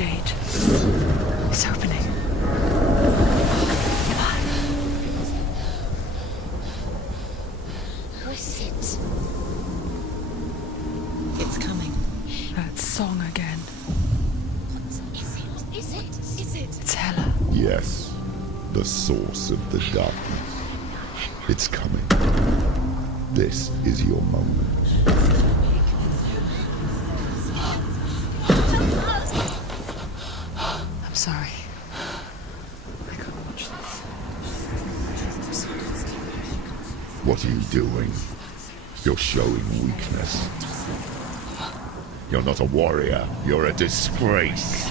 gate. It's opening. Who is it? It's coming. That song again. What is it? Is it? Is it? It's Hela. Yes, the source of the darkness. It's coming. This is your moment. I'm sorry. I can't watch this. What are you doing? You're showing weakness. You're not a warrior. You're a disgrace.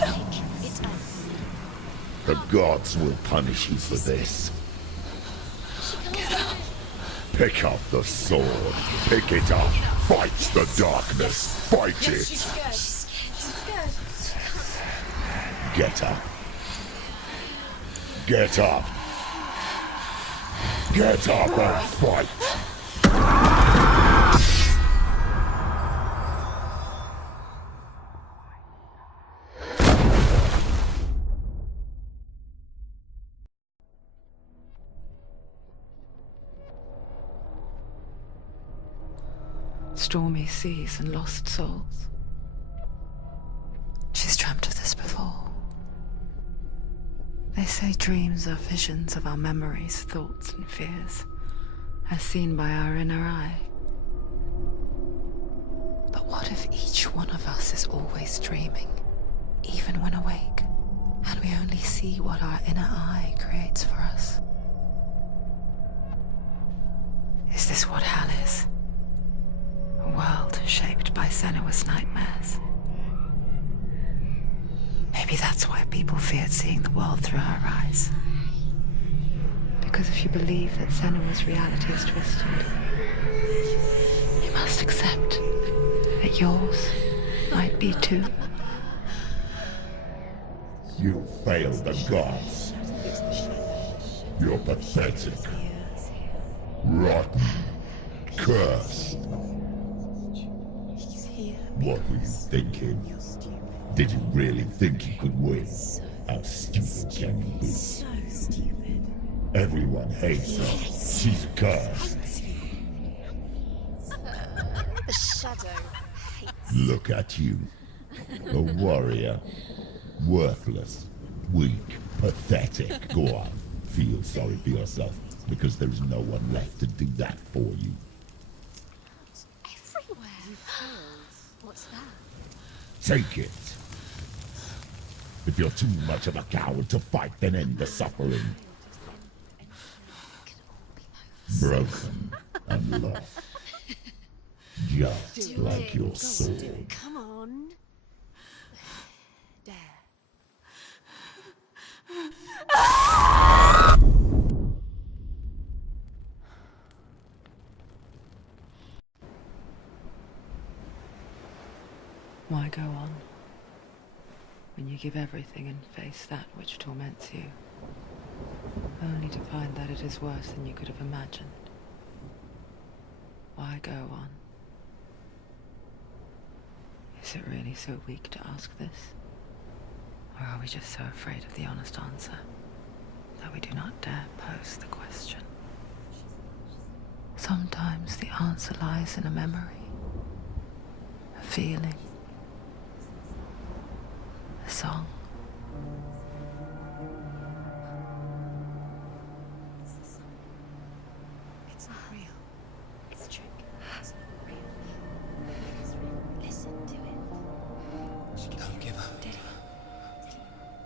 The gods will punish you for this. Pick up the sword. Pick it up. Fight the darkness. Fight it. She's scared. She's scared. Get up. Get up. Get up and fight. Stormy seas and lost souls. She's dreamt of this before. They say dreams are visions of our memories, thoughts and fears, as seen by our inner eye. But what if each one of us is always dreaming, even when awake, and we only see what our inner eye creates for us? Is this what hell is? A world shaped by Senua's nightmares. Maybe that's why people feared seeing the world through her eyes. Because if you believe that Senua's reality is twisted, you must accept that yours might be too. You failed the gods. You're pathetic. Rotten. Cursed. What were you thinking? Did you really think you could win? How stupid can you be? So stupid. Everyone hates her. She's cursed. The shadow hates. Look at you. A warrior. Worthless. Weak. Pathetic. Go on. Feel sorry for yourself, because there is no one left to do that for you. Everywhere. You failed. What's that? Take it. If you're too much of a coward to fight, then end the suffering. Broken and lost. Just like your sword. Come on. Dare. Why go on when you give everything and face that which torments you, only to find that it is worse than you could have imagined? Why go on? Is it really so weak to ask this? Or are we just so afraid of the honest answer that we do not dare pose the question? Sometimes the answer lies in a memory, a feeling, a song. It's not real. It's a trick. It's not real. It is real. Listen to it. She can Don't give up. Daddy.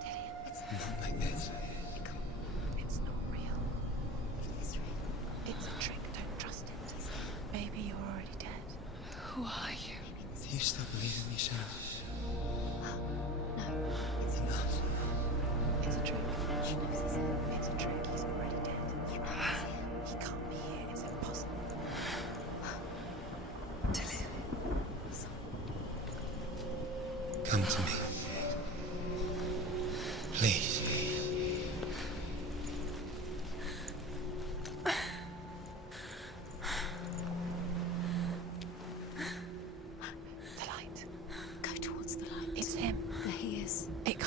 Daddy. It's Not like this. Come on. It's not real. It is real. It's a trick. Don't trust it. Maybe you're already dead. Who are you? Do you still believe in yourself? No, it's Enough. It's a trick. She knows it's a trick. He's already dead. He can't be here. It's impossible. Come to me. Please. The light. Go towards the light. It's him. There he is. It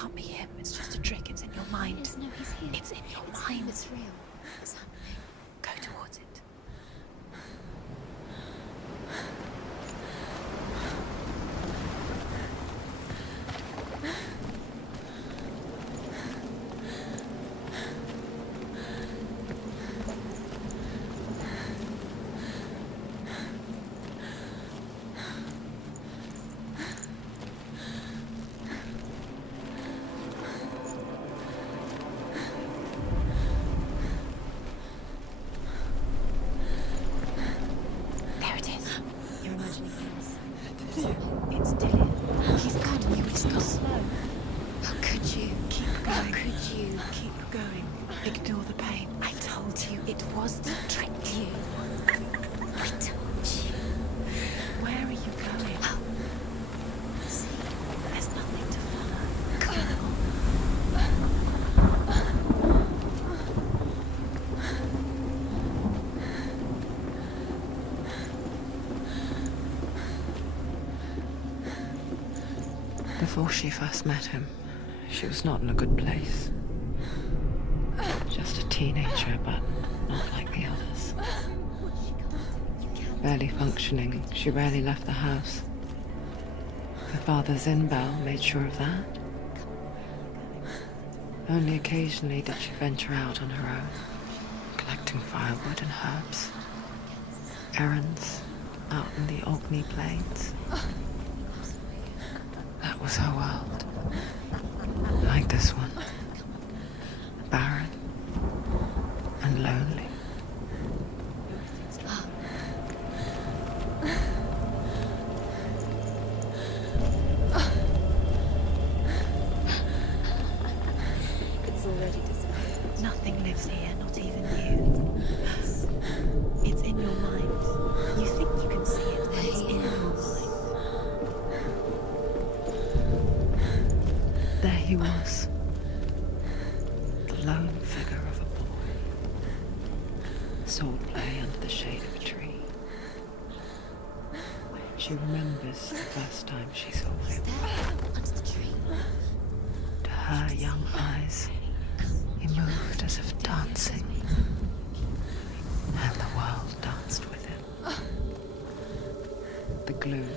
still. He's got you. It's not slow. How could you? Keep going. How could you? Keep going. Ignore the pain. I told you it was to trick you. I told you. Where are you going? See, there's nothing to follow. Come on. Before she first met him, she was not in a good place. Just a teenager, but not like the others. Barely functioning, she rarely left the house. Her father's in-bell made sure of that. Only occasionally did she venture out on her own, collecting firewood and herbs. Errands out in the Orkney Plains. That was her world. Like this one. Barren and lonely. It's already decided. Nothing lives here, not even you. Yes. It's in your mind. You think you can see it, but it's in your mind. There he was. The lone figure of a boy. Swordplay under the shade of a tree. She remembers the first time she saw him. Under the tree. To her young eyes, he moved as if dancing. And the world danced with him. The gloom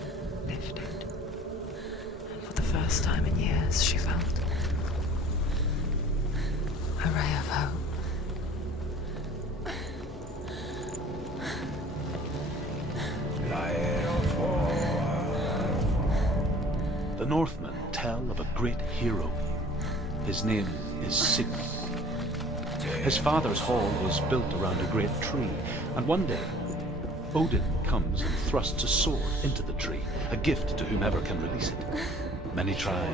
lifted. And for the first time in years, she felt a ray of hope. The Northmen tell of a great hero. His name is Sigmund. His father's hall was built around a great tree, and one day, Odin comes and thrusts a sword into the tree, a gift to whomever can release it. Many try,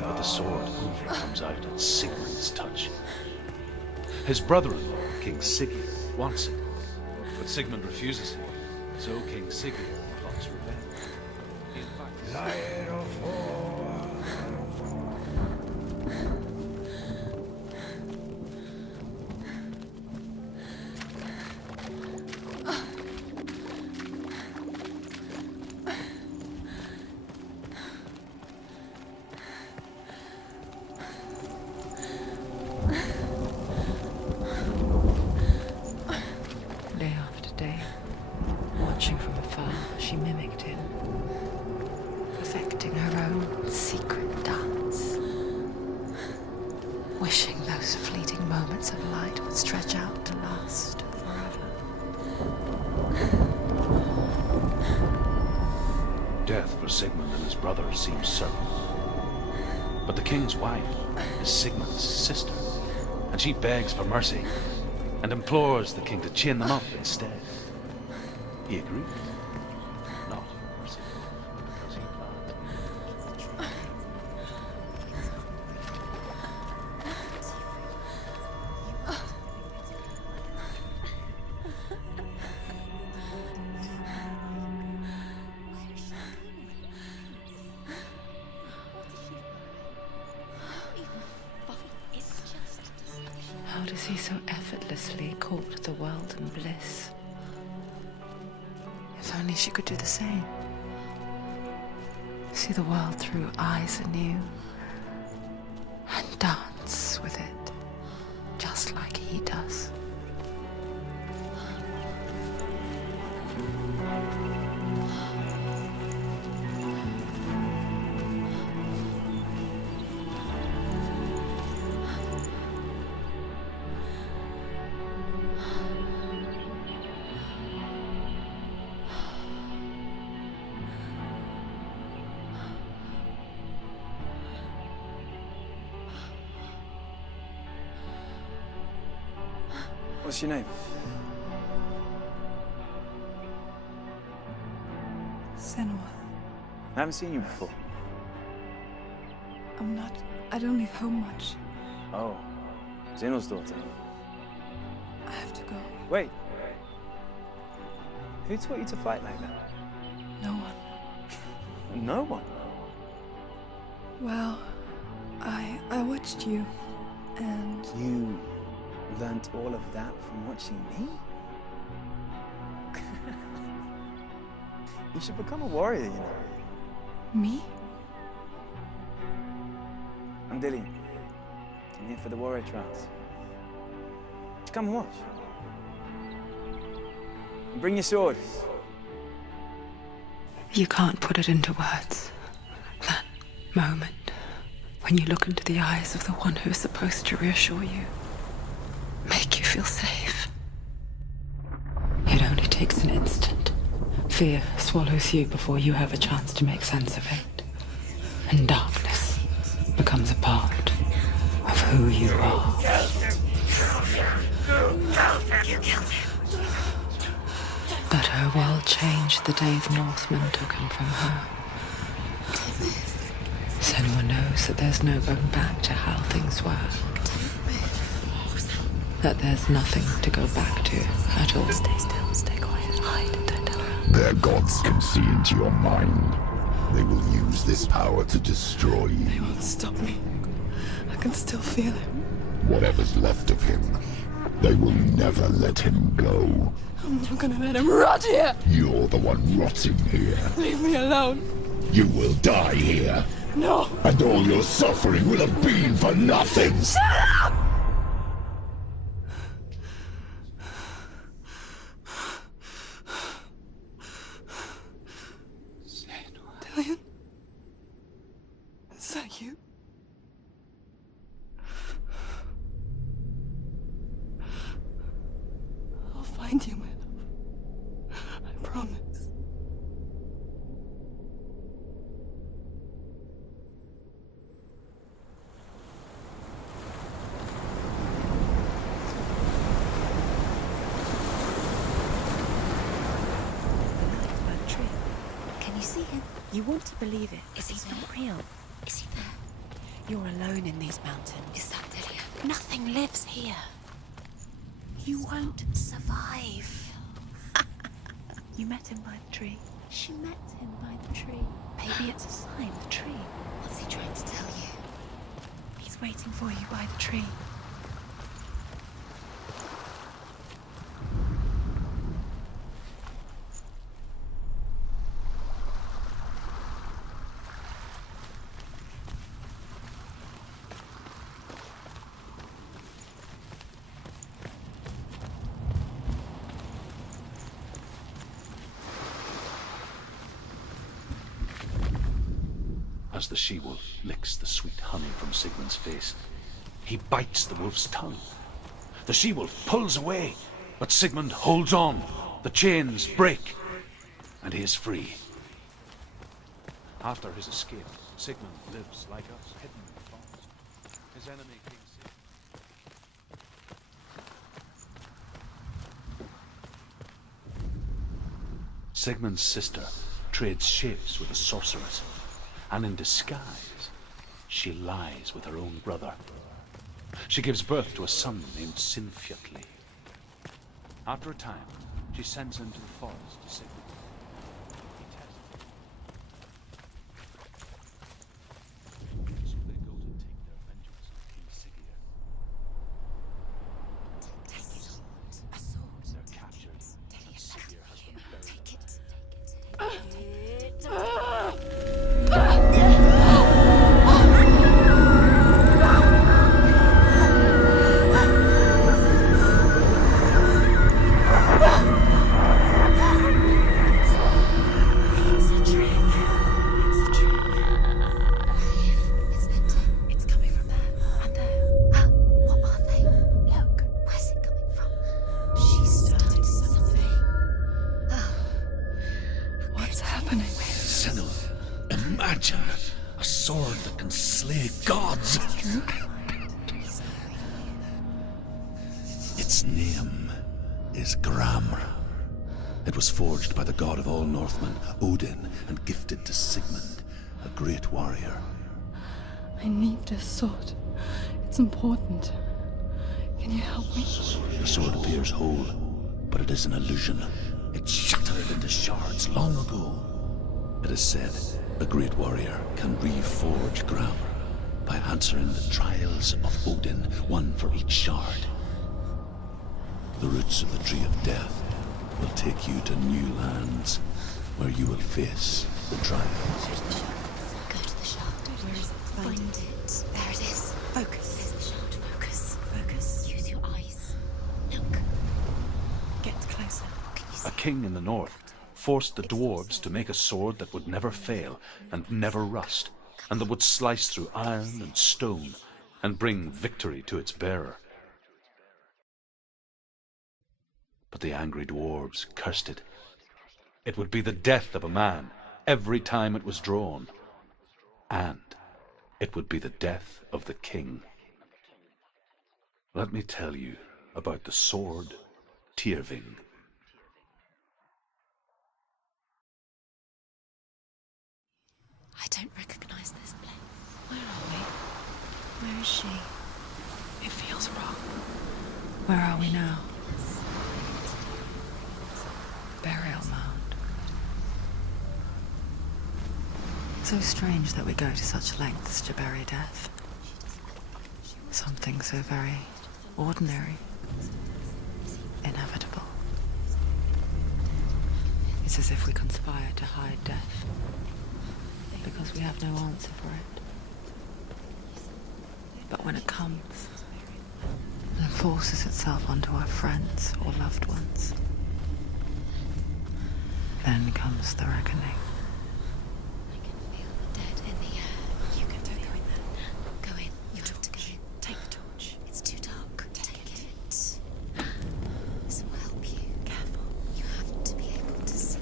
but the sword only comes out at Sigmund's touch. His brother-in-law, King Siggeir, wants it, but Sigmund refuses it, so King Siggeir plots revenge. He invites Day after day, watching from afar, she mimicked him, perfecting her own secret dance, wishing those fleeting moments of light would stretch out to last forever. death for Sigmund and his brother seems certain. But the king's wife is Sigmund's sister, and she begs for mercy and implores the king to chain them up instead. He agrees. Not for mercy, because he planned. How does he so effortlessly court the world and bliss? If only she could do the same. See the world through eyes anew and dance with it, just like he does. What's your name? Senua. haven't seen you before. I'm not. I don't leave home much. Oh, Zenua's daughter. I have to go. Wait. Who taught you to fight like that? No one. No one. Well, I watched you, and You learnt all of that from watching me? You should become a warrior, you know. me? I'm Dillian. I'm here for the warrior trials. Just come and watch. And bring your sword. You can't put it into words. That moment when you look into the eyes of the one who is supposed to reassure you, make you feel safe. It only takes an instant. Fear swallows you before you have a chance to make sense of it. And darkness becomes a part of who you are. You killed him. But her world changed the day the Northmen took him from her. Senua knows that there's no going back to how things were. That there's nothing to go back to at all. Stay still, stay quiet, hide, don't tell her. Their gods can see into your mind. They will use this power to destroy They you. won't stop me. I can still feel him. Whatever's left of him, they will never let him go. I'm not gonna let him rot here. You're the one rotting here. Leave me alone. You will die here. No. And all your suffering will have been for nothing. Dillian? Is that you? I'll find you, my love. I promise. That tree. Can you see him? You want to believe it. Is he not real? Is he there? You're alone in these mountains. Is that Dillian? Nothing lives here. You won't survive. You met him by the tree. She met him by the tree. Maybe it's a sign, the tree. What's he trying to tell you? He's waiting for you by the tree. As the she-wolf licks the sweet honey from Sigmund's face, he bites the wolf's tongue. The she-wolf pulls away, but Sigmund holds on. The chains break, and he is free. After his escape, Sigmund lives like us, hidden in the forest. His enemy, King Sigmund. Sigmund's sister trades shapes with a sorceress, and in disguise, she lies with her own brother. She gives birth to a son named Sinfjotli. After a time, she sends him to the forest to Sigmund. He tests him. So they go to take their vengeance on King Sigurd. Take it. A sword. They're captured, and Sigurd has them buried. Take it. Take it. It's coming from there and there. Oh, what are they? Look, where's it coming from? She started something. Oh, What's happening? Senua, imagine a sword that can slay gods. Its name is Grammar. It was forged by the god of all Northmen, Odin, and gifted to Sigmund, a great warrior. I need this sword. It's important. Can you help me? The sword appears whole, but it is an illusion. It shattered into shards long ago. It is said a great warrior can reforge grammar by answering the trials of Odin, one for each shard. The roots of the Tree of Death will take you to new lands where you will face the trials. Go to the shard. Where is it? Find it. There it is. Focus. There's the shard. Focus. Focus. Use your eyes. Look. Get closer. What can you see? A king in the north forced the dwarves to make a sword that would never fail and never rust, and that would slice through iron and stone and bring victory to its bearer. But the angry dwarves cursed it. It would be the death of a man every time it was drawn, and it would be the death of the king. Let me tell you about the sword Tyrving. I don't recognize this place. Where are we? Where is she? It feels wrong. Where are we now? Burial mound. So strange that we go to such lengths to bury death. Something so very ordinary, inevitable. It's as if we conspire to hide death, because we have no answer for it. But when it comes and forces itself onto our friends or loved ones, then comes the reckoning. I can feel the dead in the air. You can don't go in there. Go in. You have to go in. Take the torch. It's too dark. Take it. This will help you. Careful. You have to be able to see.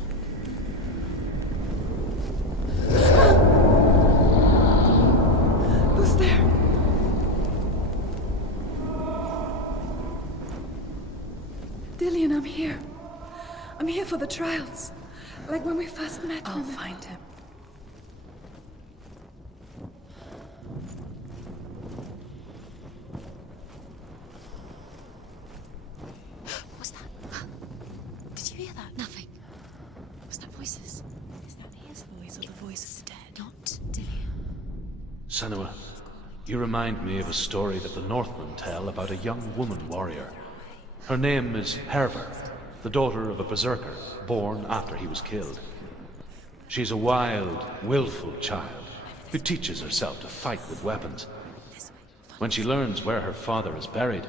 Who's there? Dillian, I'm here. I'm here for the trials. Like when we first met. I'll remember? find him. What's that? Did you hear that? Nothing. Was that voices? Is that his voice or the voice of the dead? Not Dillian. Senua, you remind me of a story that the Northmen tell about a young woman warrior. Her name is Herver, the daughter of a berserker born after he was killed. She's a wild, willful child who teaches herself to fight with weapons. When she learns where her father is buried,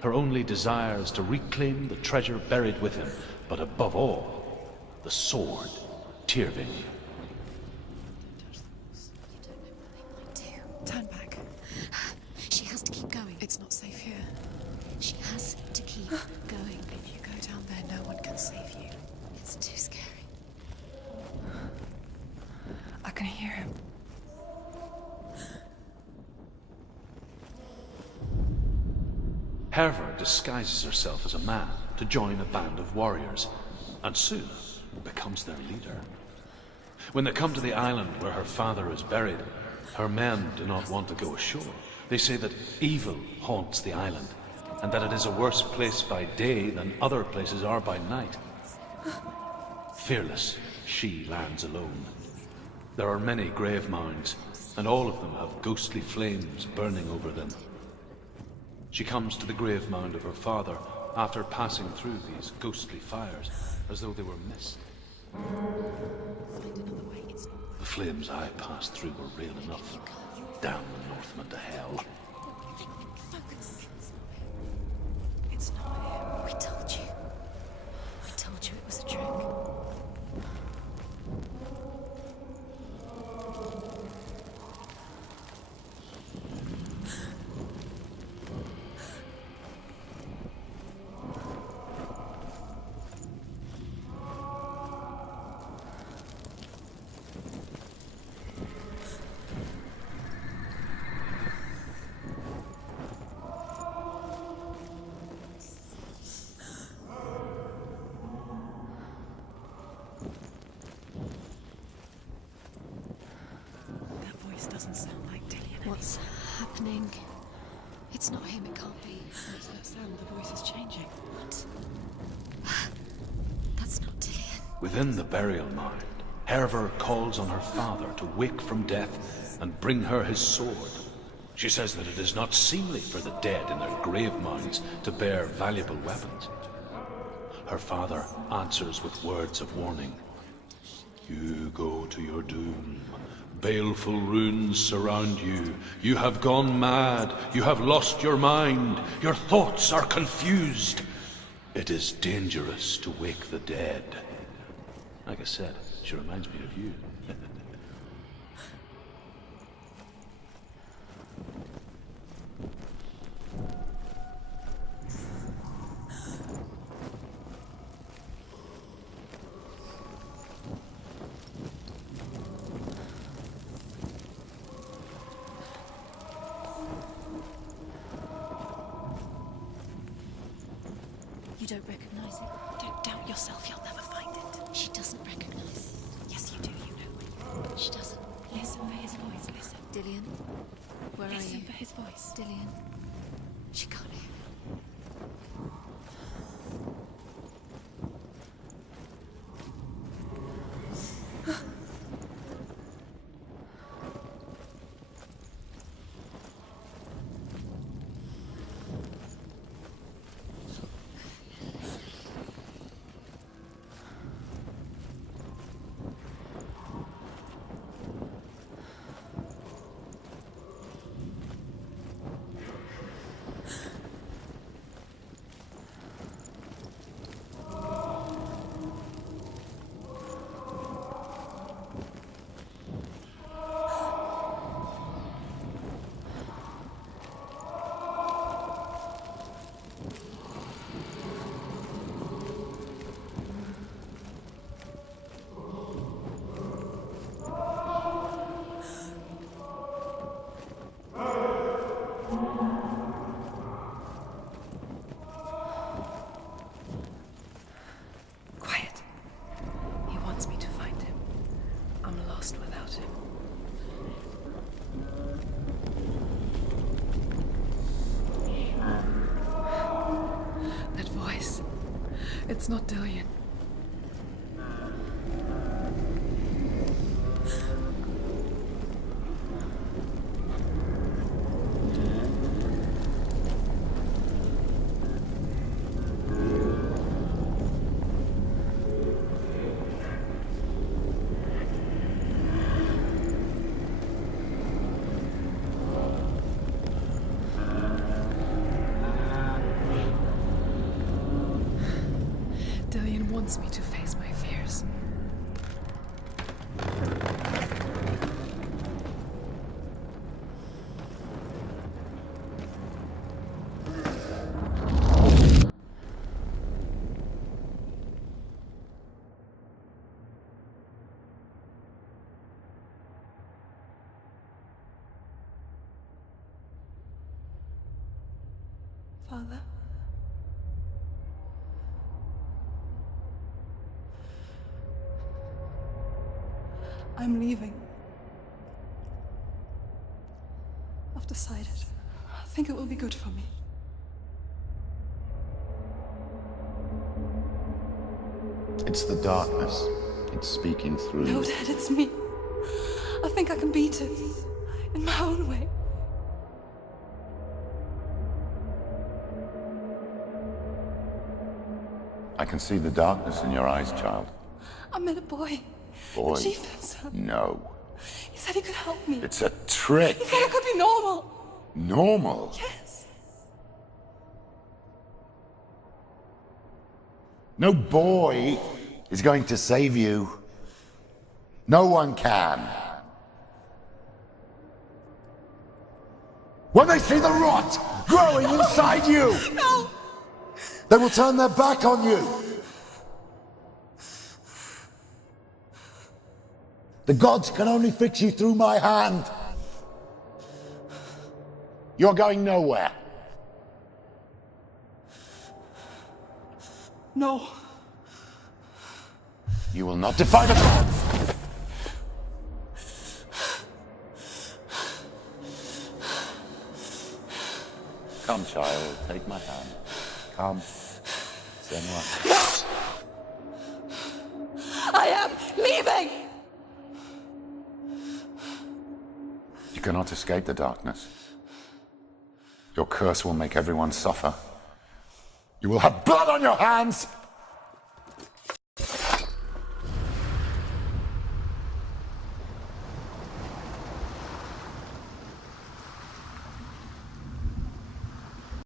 her only desire is to reclaim the treasure buried with him, but above all, the sword Tyrving. Turn back. She has to keep going. It's not safe here. She has to keep going. If you go down there, no one can save you. It's too scary. I can hear him. Herver disguises herself as a man to join a band of warriors, and soon becomes their leader. When they come to the island where her father is buried, her men do not want to go ashore. They say that evil haunts the island, and that it is a worse place by day than other places are by night. Fearless, she lands alone. There are many grave mounds, and all of them have ghostly flames burning over them. She comes to the grave mound of her father after passing through these ghostly fires, as though they were mist. Find another way. It's not. The flames I passed through were real enough. Damn the Northmen to hell. Focus. It's not him. We told you. We told you it was a trick. voice doesn't sound like Dillian. What's happening? It's not him, it can't be. What's that sound? The voice is changing. What? That's not Dillian. Within the burial mound, Herver calls on her father to wake from death and bring her his sword. She says that it is not seemly for the dead in their grave mounds to bear valuable weapons. Her father answers with words of warning. You go to your doom. Baleful runes surround you. You have gone mad. You have lost your mind. Your thoughts are confused. It is dangerous to wake the dead. Like I said, she reminds me of you. You don't recognize it? Don't doubt yourself, you'll never find it. She doesn't recognize it. Yes, you do, you know it. She doesn't. Listen for his voice, listen. Dillian, where are you? Listen for his voice. Dillian, she can't hear me. Quiet. He wants me to find him. I'm lost without him. That voice. It's not Dillian. Dillian wants me to face my fears. Father? I'm leaving. I've decided. I think it will be good for me. It's the darkness. It's speaking through No, you. Dad, it's me. I think I can beat it. In my own way. I can see the darkness in your eyes, child. I met a boy. Boy. The chief and son. No. He said he could help me. It's a trick. He said I could be normal. Normal. Yes. No boy is going to save you. No one can. When they see the rot growing inside you, No! they will turn their back on you. The gods can only fix you through my hand. You're going nowhere. No. You will not defy the gods. Come, child, take my hand. Come, Senua. I am leaving! You cannot escape the darkness. Your curse will make everyone suffer. You will have blood on your hands